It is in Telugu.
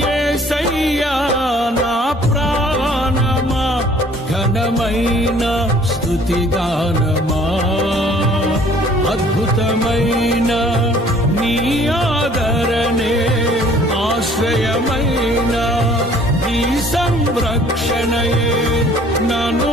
యేసయ్యా నా ప్రాణమా ఘనమైన స్తుతిగానమా అద్భుతమైన నీ ఆదరణే ఆశ్రయమైన నీ సంరక్షణయే నన్ను